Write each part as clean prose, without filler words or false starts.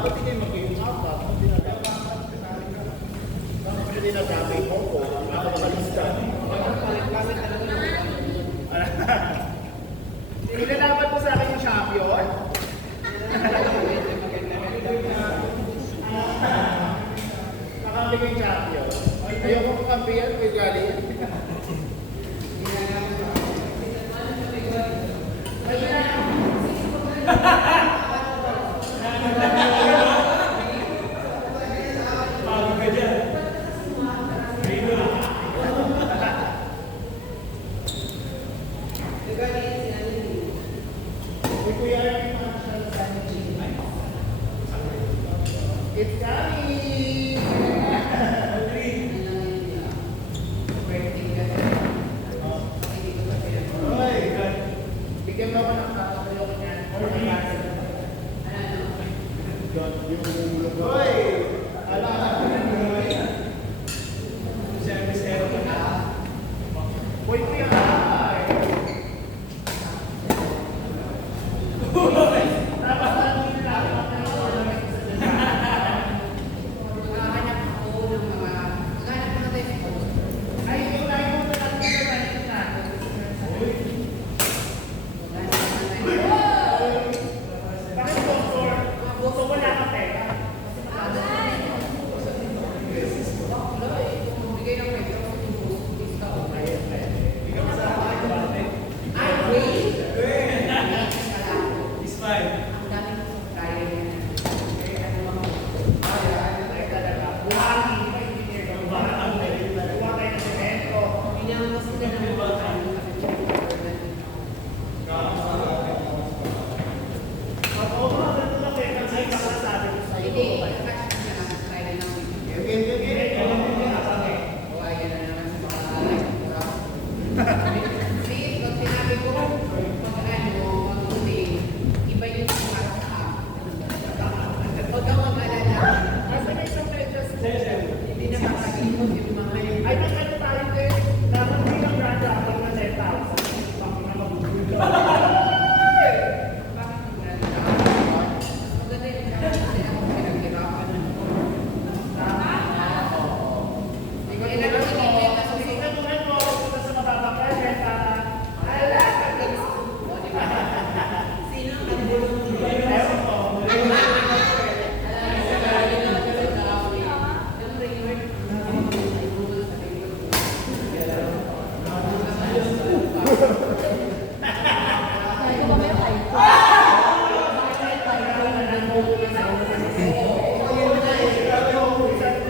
dapat hindi magiging apat. Hindi na dami ko po. Nakakalista. Ilalaban po sa akin yung champion. Nakambigay champion. Ayoko po kampiyan, may galing. It's coming! Bigyan mo ako ng kakapaloko niyan. Hoy! Hoy, kuya!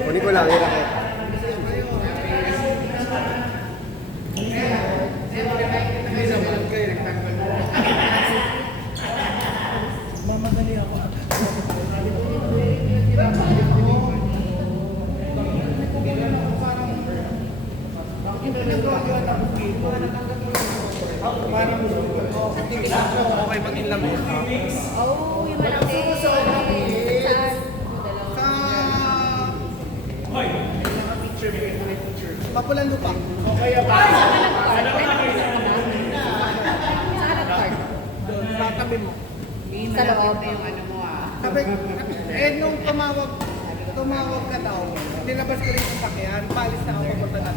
Kunin ko lang, yun ako. Mamadali ako. Okay, maging lang yun. Oh, yung malaki. Papulan mo pa. Okay, ba? Saan nag-park? Doon, sa tabi mo. Sa loob. Sabi, nung tumawag ka daw, nilabas ko rin yung sakyan, palis na ako papunta na.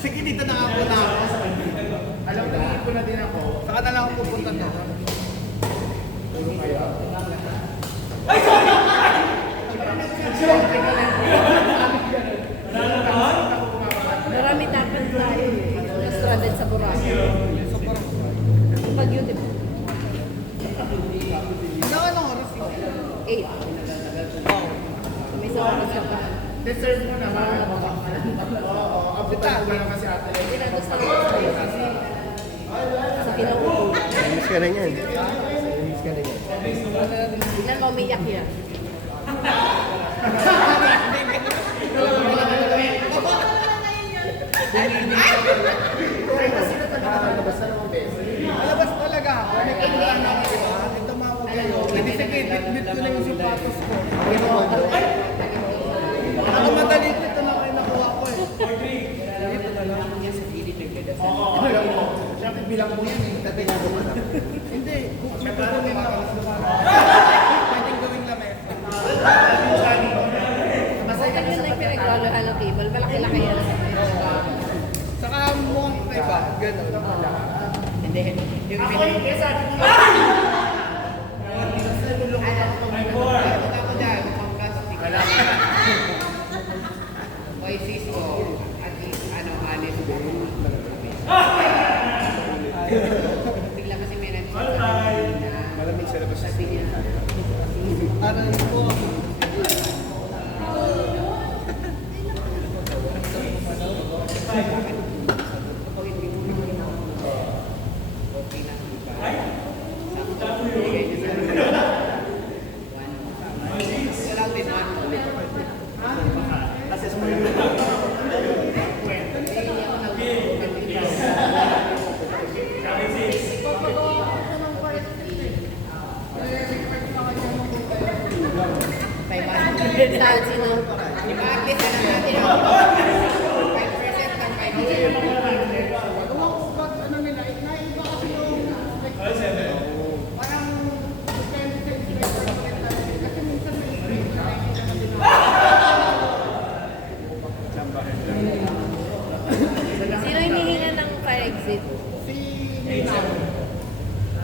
Sige, dito na ako na ako. Alam mo, nangihip ko na din ako. Saka na lang ako pupunta doon. Ay, sorry! Marami dapat tayo na stranded sa Boracay. Pag yun, di ba? Anong oras yun? 8. May isang oras ka pa. Deserve mo naman. Oo, abutan ko na kasi ate. Pinagusto ko sa pinaupo. Miss ka na yan. Miss ka na yan. Tignan mo, umiyak yan. Malabas talaga ako. Tumawag kayo. Hindi sige, bit ko na yung sapatos ko. Ako madali ito na kayo nakuha ko eh. Dito na lang. Siyempre bilang mo yan eh. Tatay na dumanap. Hindi. May tutulong ako. Aral ko. Dahil sino? Ewan ko ba't ano nila, naiba kasi yung parang depende sa inspector kasi minsan may inspector Sino hinihinga ng fire exit? si Ninaw.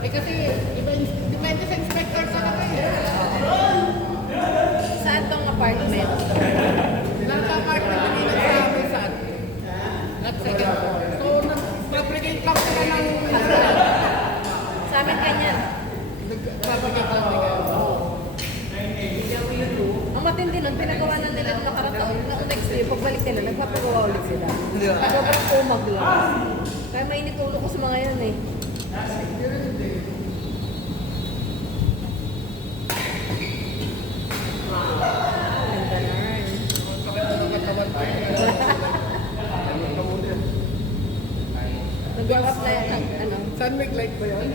Eh kasi iba depende sa inspector talaga eh. Saan tong apartment? Nasa apartment na nagsabi sa at second floor. So nag-fabricate lang sila ng Sa amin kanyan. nag-fabricate lang nila. Ang matindi nun, pinagawa na nila nung nakarang taon. Na next year, pagbalik nila, nagpapagawa ulit sila. Sobrang umag lang. Kaya mainit ulo ko sa mga yan eh. Ganda na rin. Nag-up na yan, ano? Sunmig light ba yun?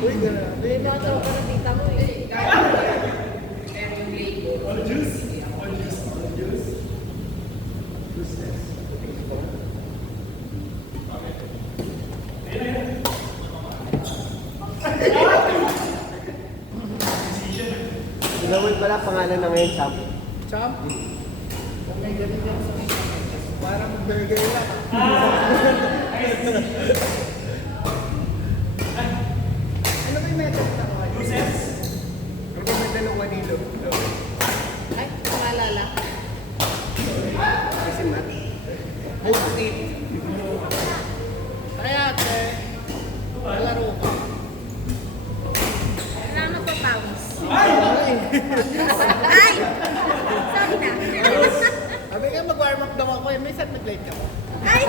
Uy, grabe. May mga tropa ng tita mo eh. Sinawin pala pangalan na ngayon, Sam. Champ? Kung may ganun yan sa parang burger lang. Ano ba yung method na ko? Kasi may dalawa nilo. Ay, maalala. Kasi Matt. Post-it. Kaya ate, malaro ka. Ano ko pawis? Ay! Ay! Sorry na. Sabi nga mag-warm up daw ako eh. May saan nag-light ka ba? Ay!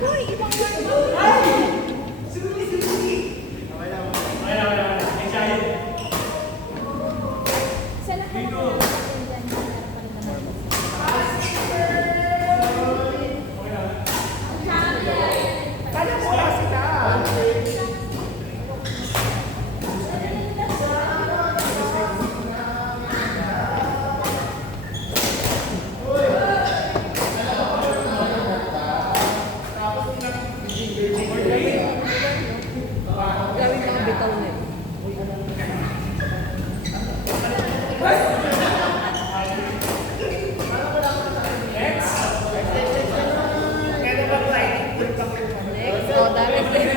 Uy, ibang warm up. Sana ka Kaya mo kasi ka. gawin mga bitaw na yun. Next, oh, dami.